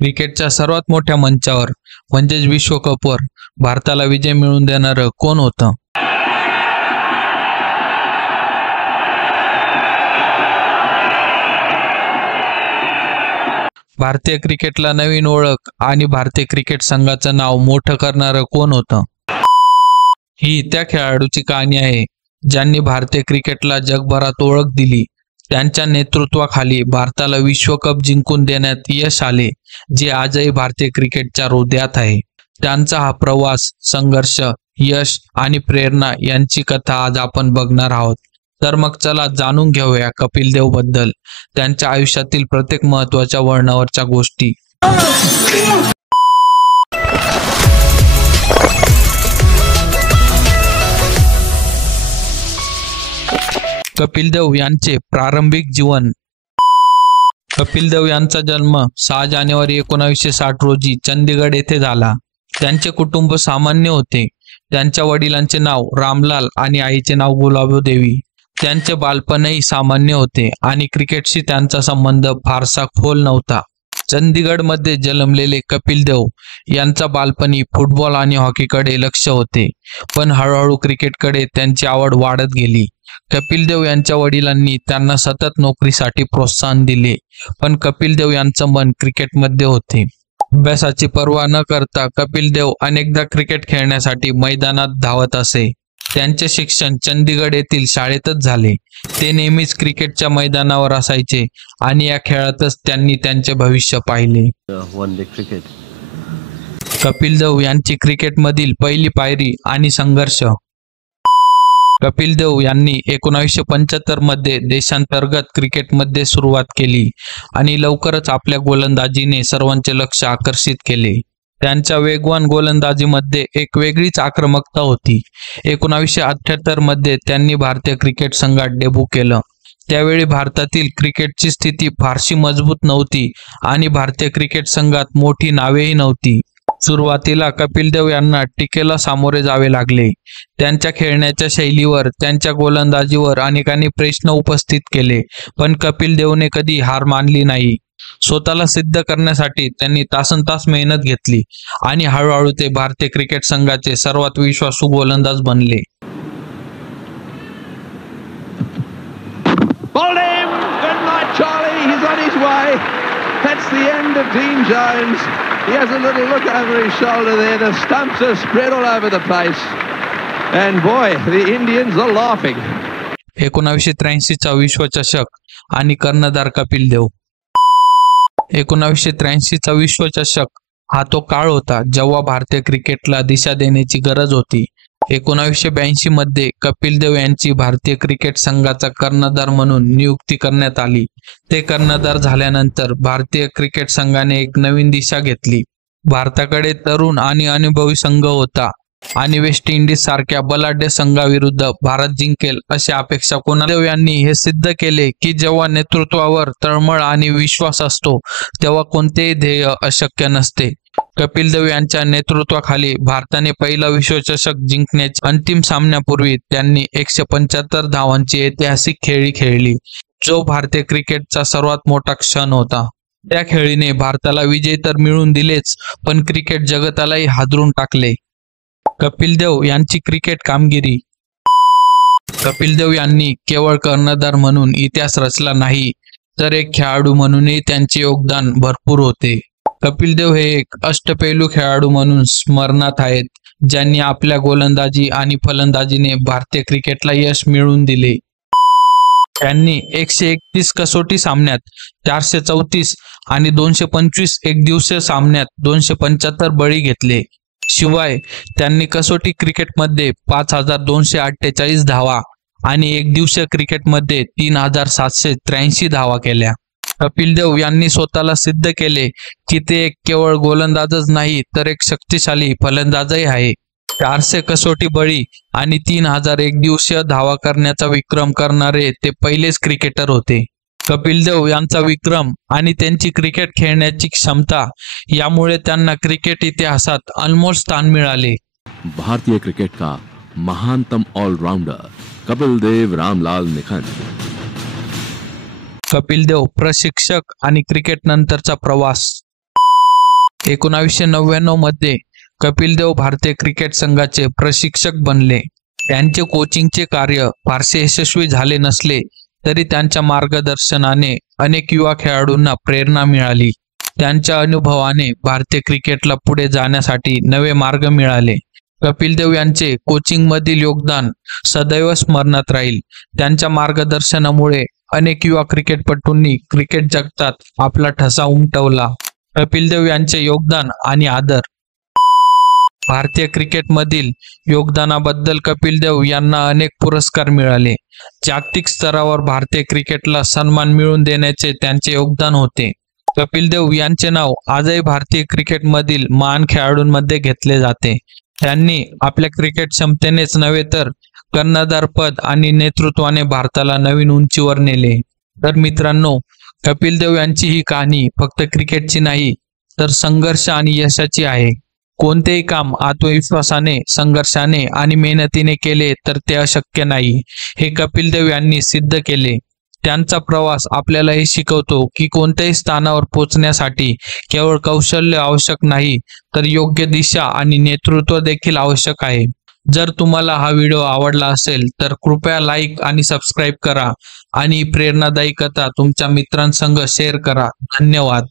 क्रिकेटच्या सर्वात मोठ्या मंचावर म्हणजेच विश्वकपवर भारताला विजय मिळवून देणारं कोण होतं? भारतीय क्रिकेटला नवीन ओळख आणि भारतीय क्रिकेट संघाचं नाव मोठं करणारं कोण होतं? ही त्या खेळाडूची कहाणी आहे ज्यांनी भारतीय क्रिकेटला जगभरात ओळख दिली. त्यांच्या नेतृत्वाखाली भारताला विश्वकप जिंकून देण्यात यश आले, जे आजही भारतीय क्रिकेटच्या हृदयात आहे. त्यांचा हा प्रवास, संघर्ष, यश आणि प्रेरणा यांची कथा आज आपण बघणार आहोत. तर मग चला जाणून घेऊया कपिल देव बद्दल, त्यांच्या आयुष्यातील प्रत्येक महत्त्वाच्या वळणावरच्या गोष्टी. कपिल देव यांचे प्रारंभिक जीवन. कपिल देव यांचा जन्म 6 जानेवारी 1960 रोजी चंदीगड येथे झाला. त्यांचे कुटुंब सामान्य होते. त्यांच्या वडिलांचे नाव रामलाल आणि आईचे नाव गुलाबदेवी. त्यांचे बालपणही सामान्य होते आणि क्रिकेटशी त्यांचा संबंध फारसा खोल नव्हता. चंदीगडमध्ये जन्मलेले कपिल देव यांचा बालपणी फुटबॉल आणि हॉकीकडे लक्ष होते, पण हळूहळू क्रिकेटकडे त्यांची आवड वाढत गेली. कपिल देव यांच्या वडिलांनी त्यांना सतत नोकरीसाठी प्रोत्साहन दिले, पण कपिल देव यांचं मन क्रिकेटमध्ये होते. अभ्यासाची पर्वा न करता कपिल देव अनेकदा क्रिकेट खेळण्यासाठी मैदानात धावत असे. त्यांचे शिक्षण चंदीगड येथील शाळेतच झाले. ते नेहमीच क्रिकेटच्या मैदानावर असायचे आणि या खेळातच त्यांनी त्यांचे भविष्य पाहिले. कपिल देव यांची क्रिकेटमधील पहिली पायरी आणि संघर्ष. कपिल देव यांनी 1975 मध्ये देशांतर्गत क्रिकेटमध्ये सुरुवात केली आणि लवकरच आपल्या गोलंदाजीने सर्वांचे लक्ष आकर्षित केले. त्यांच्या वेगवान गोलंदाजीमध्ये एक वेगळीच आक्रमकता होती. 1978 मध्ये त्यांनी भारतीय क्रिकेट संघात डेब्यू केलं. त्यावेळी भारतातील क्रिकेटची स्थिती फारशी मजबूत नव्हती आणि भारतीय क्रिकेट संघात मोठी नावेही नव्हती. सुरुवातीला कपिल देव यांना टीकेला सामोरे जावे लागले. त्यांच्या खेळण्याच्या शैलीवर, त्यांच्या गोलंदाजीवर अनेकांनी प्रश्न उपस्थित केले, पण कपिल देवने कधी हार मानली नाही. स्वतःला सिद्ध करण्यासाठी त्यांनी तासनतास मेहनत घेतली आणि हळूहळू ते भारतीय क्रिकेट संघाचे सर्वात विश्वासू गोलंदाज बनले. That's the end of Dean Jones. He has a little look over his shoulder there. The stumps are spread all over the place. And boy, the Indians are laughing. 1983 चा विश्वचषक आणि कर्णधार कपिल देव. 1983 चा विश्वचषक हा तो काळ होता जेव्हा भारतीय क्रिकेटला दिशा देण्याची गरज होती. 1982 मध्ये कपिल देव यांची भारतीय क्रिकेट संघाचा कर्णधार म्हणून नियुक्ती करण्यात आली. ते कर्णधार झाल्यानंतर भारतीय क्रिकेट संघाने एक नवीन दिशा घेतली. भारताकडे तरुण आणि अनुभवी संघ होता आणि वेस्ट इंडिज सारख्या बलाढ्य संघाविरुद्ध भारत जिंकेल अशी अपेक्षा कोणा. देव यांनी हे सिद्ध केले की जेव्हा नेतृत्वावर तळमळ आणि विश्वास असतो तेव्हा कोणतेही ध्येय अशक्य नसते. कपिल देव यांच्या नेतृत्वाखाली भारताने पहिला विश्वचषक जिंकण्याच्या अंतिम सामन्यापूर्वी त्यांनी 175 धावांची ऐतिहासिक खेळी खेळली, जो भारतीय क्रिकेटचा सर्वात मोठा क्षण होता. त्या खेळीने भारताला विजय तर मिळवून दिलेच, पण क्रिकेट जगतालाही हादरून टाकले. कपिल देव यांची क्रिकेट कामगिरी. कपिल देव यांनी केवळ कर्णधार म्हणून इतिहास रचला नाही, तर एक खेळाडू म्हणूनही त्यांचे योगदान भरपूर होते. कपिल देव हे एक अष्टपैलू खेळाडू म्हणून स्मरणात आहेत, ज्यांनी आपल्या गोलंदाजी आणि फलंदाजीने भारतीय क्रिकेटला यश मिळवून दिले. त्यांनी 131 कसोटी सामन्यात, 434 आणि 225 एकदिवसीय सामन्यात 275 बळी घेतले. शिवाय त्यांनी कसोटी क्रिकेटमध्ये 5248 धावा आणि एकदिवसीय क्रिकेटमध्ये 3783 धावा केल्या. कपिल देव यांनी स्वतःला सिद्ध केले की ते एक केवळ गोलंदाजच नाही, तर एक शक्तिशाली फलंदाजही आहे. 400 कसोटी बळी आणि 3000 एकदिवसीय धावा करण्याचा विक्रम करणारे ते पहिलेच क्रिकेटर होते. कपिल देव यांचा विक्रम आणि त्यांची क्रिकेट खेळण्याची क्षमता यामुळे त्यांना क्रिकेट इतिहासात अनमोल स्थान मिळाले. भारतीय क्रिकेट का महानतम ऑलराउंडर कपिल देव रामलाल निखंज. कपिल देव प्रशिक्षक आणि क्रिकेट नंतरचा प्रवास. 1999 मध्ये कपिल देव भारतीय क्रिकेट संघाचे प्रशिक्षक बनले. त्यांचे कोचिंगचे कार्य फारसे यशस्वी झाले नसले तरी त्यांच्या मार्गदर्शनाने अनेक युवा खेळाडूंना प्रेरणा मिळाली. त्यांच्या अनुभवाने भारतीय क्रिकेटला पुढे जाण्यासाठी नवे मार्ग मिळाले. कपिल देव यांचे कोचिंगमधील योगदान सदैव स्मरणात राहील. त्यांच्या मार्गदर्शनामुळे अनेक युवा क्रिकेटपटूंनी क्रिकेट जगतात आपला ठसा उमटवला. कपिल देव यांचे योगदान आणि आदर. भारतीय क्रिकेटमधील योगदानाबद्दल कपिल देव यांना अनेक पुरस्कार मिळाले. जागतिक स्तरावर भारतीय क्रिकेटला सन्मान मिळवून देण्याचे त्यांचे योगदान होते. कपिल देव यांचे नाव आजही भारतीय क्रिकेटमधील महान खेळाडूंमध्ये घेतले जाते. त्यांनी आपल्या क्रिकेट क्षमतेनेच नव्हे तर कर्णधारपद आणि नेतृत्वाने भारताला नवीन उंचीवर नेले. तर मित्रांनो, कपिल देव यांची ही कहाणी फक्त क्रिकेटची नाही तर संघर्ष आणि यशाची आहे. कोणतेही काम आत्मविश्वासाने, संघर्षाने आणि मेहनतीने केले तर ते अशक्य नाही, हे कपिल देव यांनी सिद्ध केले. त्यांचा प्रवास आपल्याला हे शिकवतो की कोणत्याही स्थानावर पोहोचण्यासाठी केवळ कौशल्य आवश्यक नाही तर योग्य दिशा आणि नेतृत्व देखील आवश्यक आहे. जर तुम्हाला हा व्हिडिओ आवडला असेल तर कृपया लाईक आणि सबस्क्राईब करा आणि प्रेरणादायी कथा तुमच्या मित्रांसंग शेअर करा. धन्यवाद.